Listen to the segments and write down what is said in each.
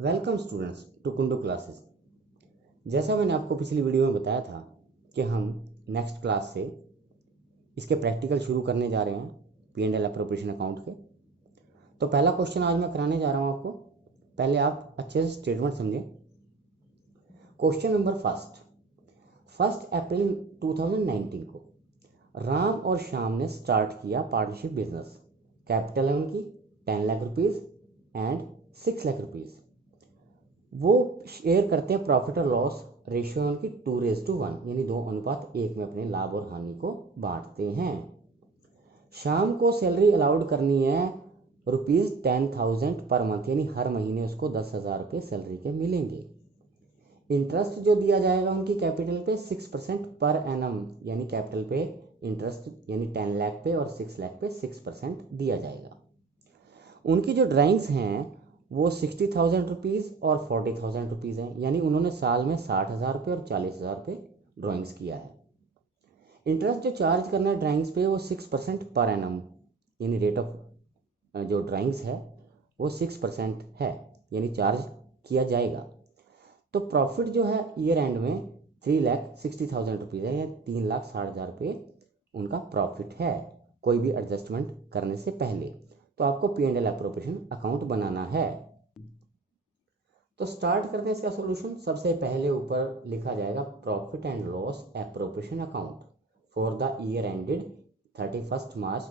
Welcome students to Kundu classes. जैसा मैंने आपको पिछली वीडियो में बताया था कि हम नेक्स्ट क्लास से इसके प्रैक्टिकल शुरू करने जा रहे हैं P and L appropriation account के। तो पहला क्वेश्चन आज मैं कराने जा रहा हूँ आपको। पहले आप अच्छे से स्टेटमेंट समझें। क्वेश्चन नंबर फर्स्ट अप्रैल 2019 को राम और श्याम ने स्टार्ट किया पार्टनरशिप बिजनेस। कैपिटल है उनकी 10 lakh rupees and 6 lakh rupees. वो शेयर करते हैं प्रॉफिट और लॉस रेशियो उनकी 2:1 यानी 2:1 में अपने लाभ और हानि को बांटते हैं। शाम को सैलरी अलाउड करनी है ₹10,000 पर मंथ यानी हर महीने उसको 10,000 रुपये सैलरी के मिलेंगे। इंटरेस्ट जो दिया जाएगा उनकी कैपिटल पे 6% पर एनम यानी कैपिटल पे इंटरेस्ट यानी 10 लाख पे और 6 लाख पे 6% दिया जाएगा। उनकी जो ड्राइंग्स हैं वो 60,000 रुपीज़ और 40,000 रुपीज़ हैं यानी उन्होंने साल में 60,000 रुपये और 40,000 रुपये ड्राइंग्स किया है। इंटरेस्ट जो चार्ज करना है ड्राइंग्स पे वो 6% पर एनम यानी रेट ऑफ जो ड्राइंग्स है वो 6% है यानी चार्ज किया जाएगा। तो प्रॉफिट जो है ईयर एंड में 3,60,000 रुपीज़ है या 3,60,000 रुपये उनका प्रॉफिट है कोई भी एडजस्टमेंट करने से पहले। तो आपको P and L appropriation account बनाना है। तो स्टार्ट करते हैं इसका सॉल्यूशन। सबसे पहले ऊपर लिखा जाएगा profit and loss appropriation account for the year ended 31 मार्च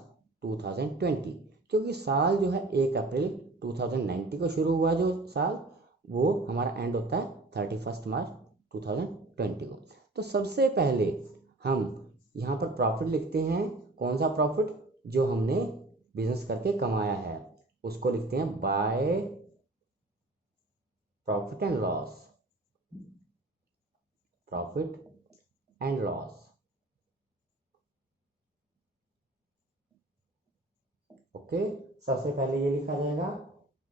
2020, क्योंकि साल जो है 1 अप्रैल 2090 को शुरू हुआ जो साल वो हमारा एंड होता है 31 मार्च 2020 को। तो सबसे पहले हम यहाँ पर प्रॉफिट लिखते हैं। कौन सा प्रॉफिट? जो हमने बिजनेस करके कमाया है उसको लिखते हैं by profit and loss. Profit and loss, okay. सबसे पहले ये लिखा जाएगा।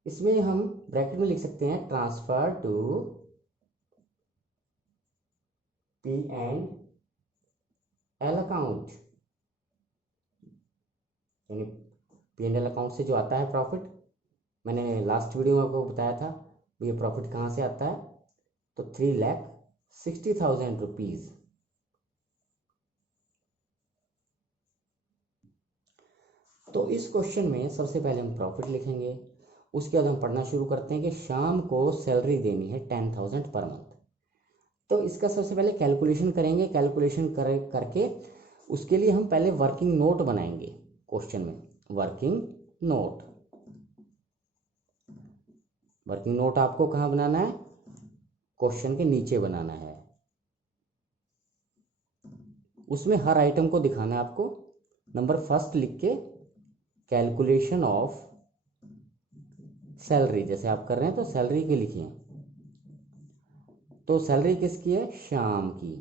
इसमें हम ब्रैकेट में लिख सकते हैं transfer to P and L account यानी पी एंड एल अकाउंट से जो आता है प्रॉफिट, मैंने लास्ट वीडियो में आपको बताया था ये प्रॉफिट कहाँ से आता है, तो 3,60,000 रुपीज़। तो इस क्वेश्चन में सबसे पहले हम प्रॉफिट लिखेंगे, उसके बाद हम पढ़ना शुरू करते हैं कि शाम को सैलरी देनी है 10,000 पर मंथ। तो इसका सबसे पहले कैलकुलेशन करेंगे। कैलकुलेशन करके उसके लिए हम पहले वर्किंग नोट बनाएंगे। क्वेश्चन में वर्किंग नोट आपको कहाँ बनाना है? क्वेश्चन के नीचे बनाना है। उसमें हर आइटम को दिखाना है आपको। नंबर फर्स्ट लिख के कैलकुलेशन ऑफ सैलरी जैसे आप कर रहे हैं तो सैलरी की लिखिए। तो सैलरी किसकी है? शाम की।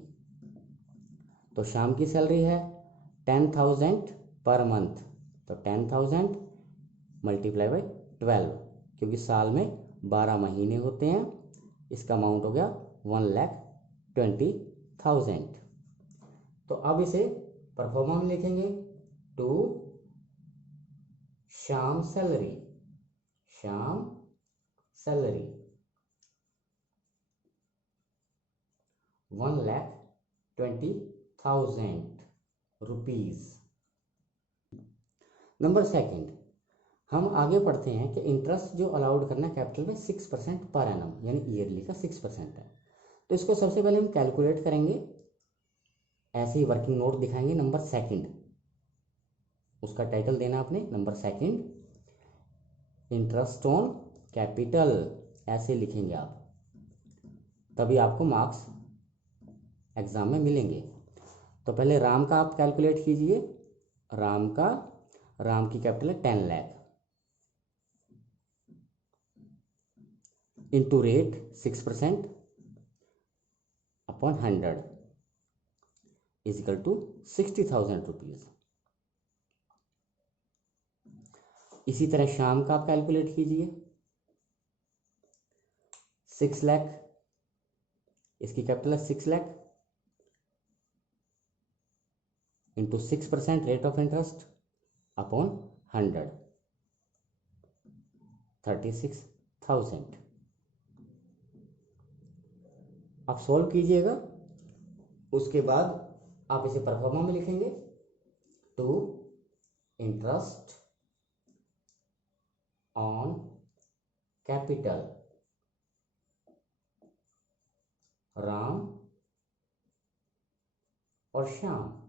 तो शाम की सैलरी है 10,000 पर मंथ, तो 10,000 मल्टीप्लाई बाई 12 क्योंकि साल में 12 महीने होते हैं। इसका अमाउंट हो गया 1,20,000। तो अब इसे परफॉर्मा में लिखेंगे टू शाम सैलरी 1,20,000 रुपीज़। नंबर सेकंड हम आगे पढ़ते हैं कि इंटरेस्ट जो अलाउड करना है कैपिटल में 6% पर एनम यानी ईयरली का 6% है। तो इसको सबसे पहले हम कैलकुलेट करेंगे। ऐसे ही वर्किंग नोट दिखाएंगे। नंबर सेकंड उसका टाइटल देना आपने, number second interest on capital ऐसे लिखेंगे आप, तभी आपको मार्क्स एग्जाम में मिलेंगे। तो पहले राम का आप कैलकुलेट कीजिए। राम की कैपिटल है 10 lakh into rate 6% upon 100 is equal to 60,000 rupees. इसी तरह शाम का आप कैलकुलेट कीजिए। 6 लाख, इसकी कैपिटल है 6 lakh into 6% rate of interest upon 100 36,000। आप सॉल्व कीजिएगा, उसके बाद आप इसे परफॉर्मा में लिखेंगे। To interest on capital Ram और श्याम।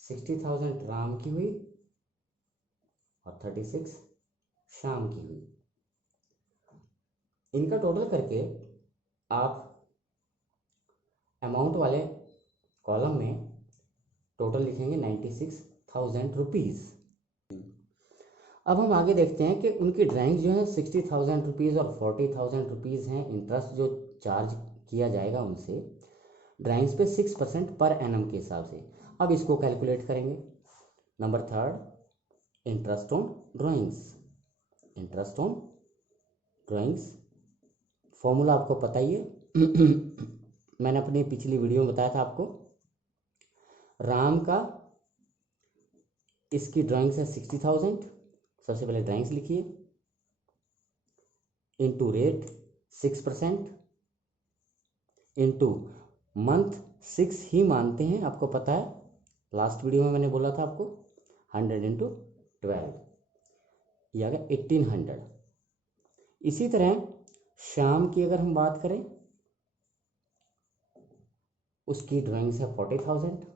60,000 राम की हुई और 36 श्याम की हुई। इनका टोटल करके आप अमाउंट वाले कॉलम में टोटल लिखेंगे 96,000 रुपीज़। अब हम आगे देखते हैं कि उनकी ड्राइंग जो है 60,000 रुपीज़ और 40,000 रुपीज़ हैं। इंटरेस्ट जो चार्ज किया जाएगा उनसे ड्राइंग्स पे 6% पर एनम के हिसाब से। अब इसको कैलकुलेट करेंगे। Number third, interest on drawings. Interest on drawings formula आपको पता ही है मैंने अपनी पिछली वीडियो में बताया था आपको। राम का इसकी ड्राइंग्स है 60,000। सबसे पहले ड्राइंग्स लिखिए, इनटू रेट 6%, इनटू मंथ 6 ही मानते हैं, आपको पता है, लास्ट वीडियो में मैंने बोला था आपको। 100 इंटू 12 ये आ गया 1800। इसी तरह शाम की अगर हम बात करें, उसकी ड्राइंग्स है 40,000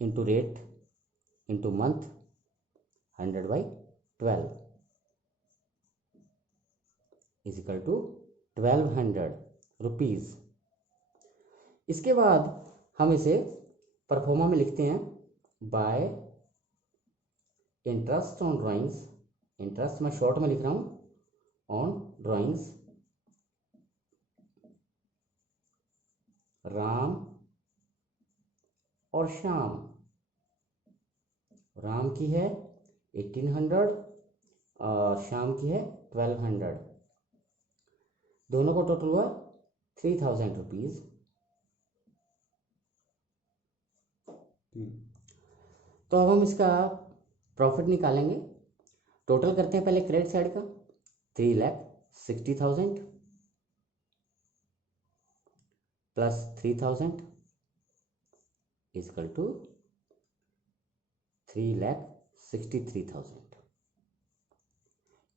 into rate into month 100/12 is equal to 1200 rupees. इसके बाद हम इसे परफॉर्मा में लिखते हैं by interest on drawings. Interest मैं शॉर्ट में लिख रहा हूँ, ऑन ड्राइंग्स राम और श्याम। राम की है 1800 और श्याम की है 1200। दोनों को टोटल हुआ 3,000 रुपीज़। तो अब हम इसका प्रॉफिट निकालेंगे। टोटल करते हैं पहले क्रेडिट साइड का। 3,60,000 प्लस 3,000 इजकल टू 3,63,000।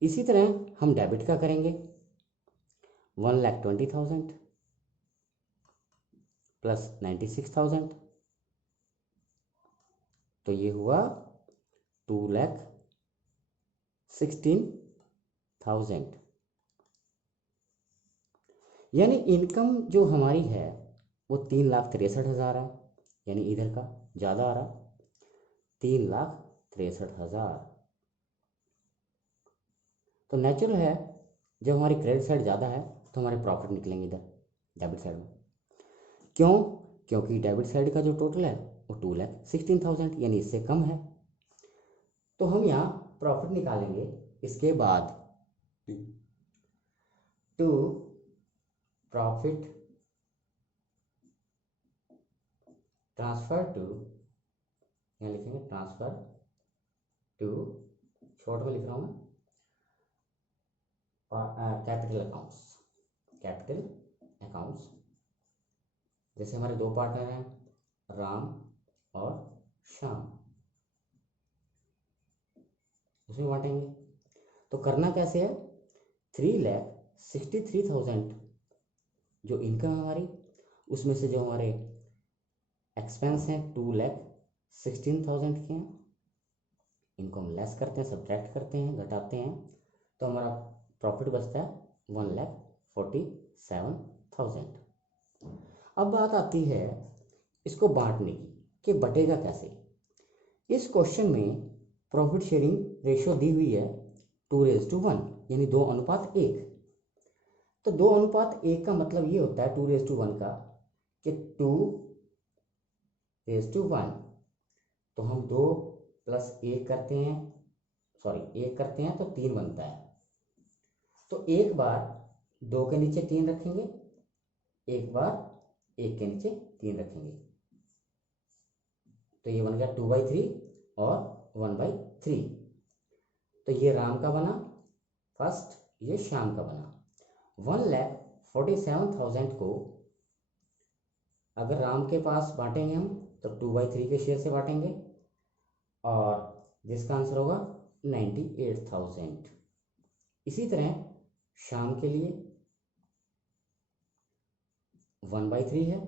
इसी तरह हम डेबिट का करेंगे। 1,20,000 प्लस 96,000, तो ये हुआ 2,16,000। यानी इनकम जो हमारी है वो 3,63,000 है, यानी इधर का ज़्यादा आ रहा 3,63,000। तो नेचुरल है जब हमारी क्रेडिट साइड ज़्यादा है तो हमारे प्रॉफिट निकलेंगे इधर डेबिट साइड में। क्यों? क्योंकि डेबिट साइड का जो टोटल है वो 2,16,000 यानी इससे कम है। तो हम यहाँ प्रॉफिट निकालेंगे। इसके बाद टू प्रॉफिट ट्रांसफर टू, यहाँ लिखेंगे ट्रांसफर टू, शॉर्ट में लिख रहा हूँ कैपिटल अकाउंट्स। कैपिटल अकाउंट्स जैसे हमारे दो पार्टनर हैं राम और श्याम, उसमें बांटेंगे। तो करना कैसे है, 3,63,000 जो इनकम हमारी, उसमें से जो हमारे एक्सपेंस हैं 2,16,000 के हैं, इनको हम लेस करते हैं, सब्ट्रैक्ट करते हैं, घटाते हैं, तो हमारा प्रॉफिट बचता है 1,47,000। अब बात आती है इसको बांटने की कि बटेगा कैसे। इस क्वेश्चन में प्रॉफिट शेयरिंग रेशियो दी हुई है 2:1 यानी 2:1। तो 2:1 का मतलब ये होता है 2:1 का कि 2:1, तो हम 2 + 1 करते हैं, 1 करते हैं तो 3 बनता है। तो एक बार 2 के नीचे 3 रखेंगे, एक बार 1 के नीचे 3 रखेंगे, तो ये बन गया 2/3 और 1/3। तो ये राम का बना फर्स्ट ये शाम का बना। 1,47,000 को अगर राम के पास बांटेंगे हम तो 2/3 के शेयर से बांटेंगे और जिसका आंसर होगा 98,000। इसी तरह शाम के लिए 1/3 है,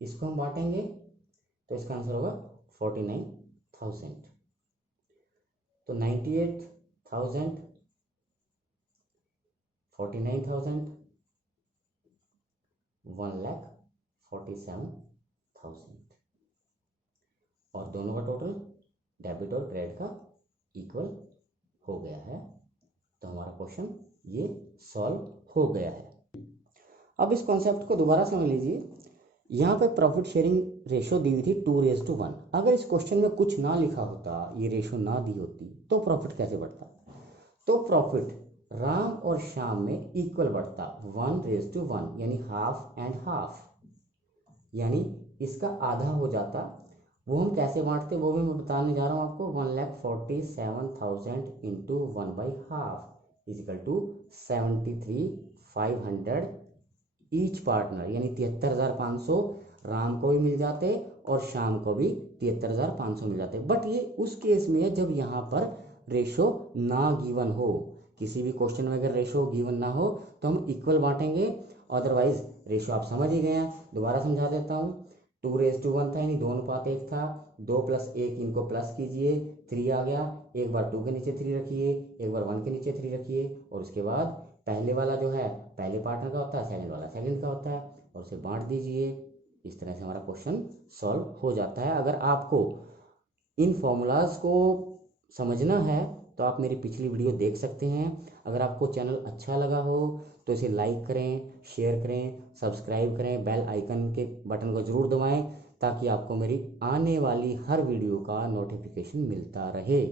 इसको हम बांटेंगे तो इसका आंसर होगा 49,000। तो 98,000, 49,000, 1,47,000 और दोनों का टोटल डेबिट और क्रेडिट का इक्वल हो गया है। तो हमारा क्वेश्चन ये सॉल्व हो गया है। अब इस कॉन्सेप्ट को दोबारा समझ लीजिए। यहाँ पे प्रॉफिट शेयरिंग रेशो दी हुई थी 2:1। अगर इस क्वेश्चन में कुछ ना लिखा होता, ये रेशो ना दी होती, तो प्रॉफिट कैसे बढ़ता? तो प्रॉफिट राम और श्याम में इक्वल बढ़ता 1:1, यानी हाफ एंड हाफ, यानी इसका आधा हो जाता। वो हम कैसे बांटते वो भी मैं बताने जा रहा हूँ आपको। 1,47,000 into 1/2 is equal to 73,500 each partner, यानी 73,500 राम को भी मिल जाते और श्याम को भी 73,500 मिल जाते। बट ये उस केस में है जब यहाँ पर रेशो ना गिवन हो। किसी भी क्वेश्चन में अगर रेशो गिवन ना हो तो हम इक्वल बांटेंगे, अदरवाइज रेशो आप समझ ही गए हैं। दोबारा समझा देता हूँ। 2:1 था, यानी 2:1 था। 2 + 1 इनको प्लस कीजिए, 3 आ गया। एक बार 2 के नीचे 3 रखिए, एक बार 1 के नीचे 3 रखिए और उसके बाद पहले वाला जो है पहले पार्टनर का होता है, सेकंड वाला सेकंड का होता है और उसे बांट दीजिए। इस तरह से हमारा क्वेश्चन सॉल्व हो जाता है। अगर आपको इन फॉर्मूलाज को समझना है तो आप मेरी पिछली वीडियो देख सकते हैं। अगर आपको चैनल अच्छा लगा हो तो इसे लाइक करें, शेयर करें, सब्सक्राइब करें, बेल आइकन के बटन को ज़रूर दबाएं ताकि आपको मेरी आने वाली हर वीडियो का नोटिफिकेशन मिलता रहे।